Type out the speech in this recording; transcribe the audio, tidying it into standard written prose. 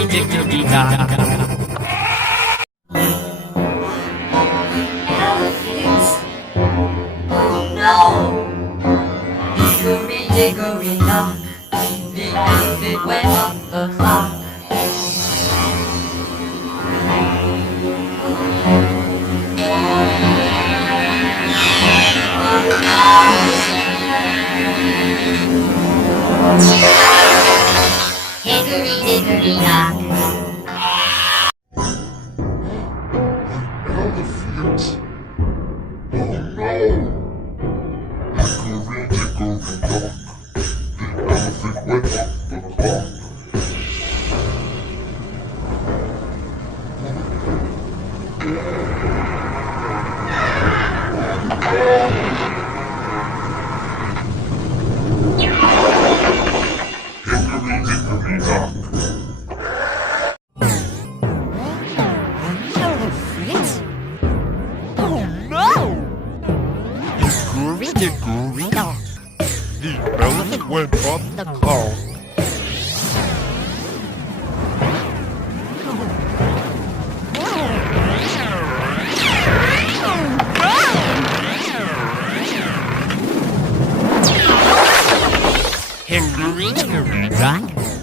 Hickory, Dickory, Dock. Elephants. Oh no! Hickory dickory dock, the elephant went up the clock. Hickory dickory dock. Elephant. Oh no! Hickory dickory dock, the elephant went up the clock. Hickory dickory dock. Elephant? Oh no! Hickory, Dickory, Dock. The elephant went up the clock. Hickory, Dickory, Dock.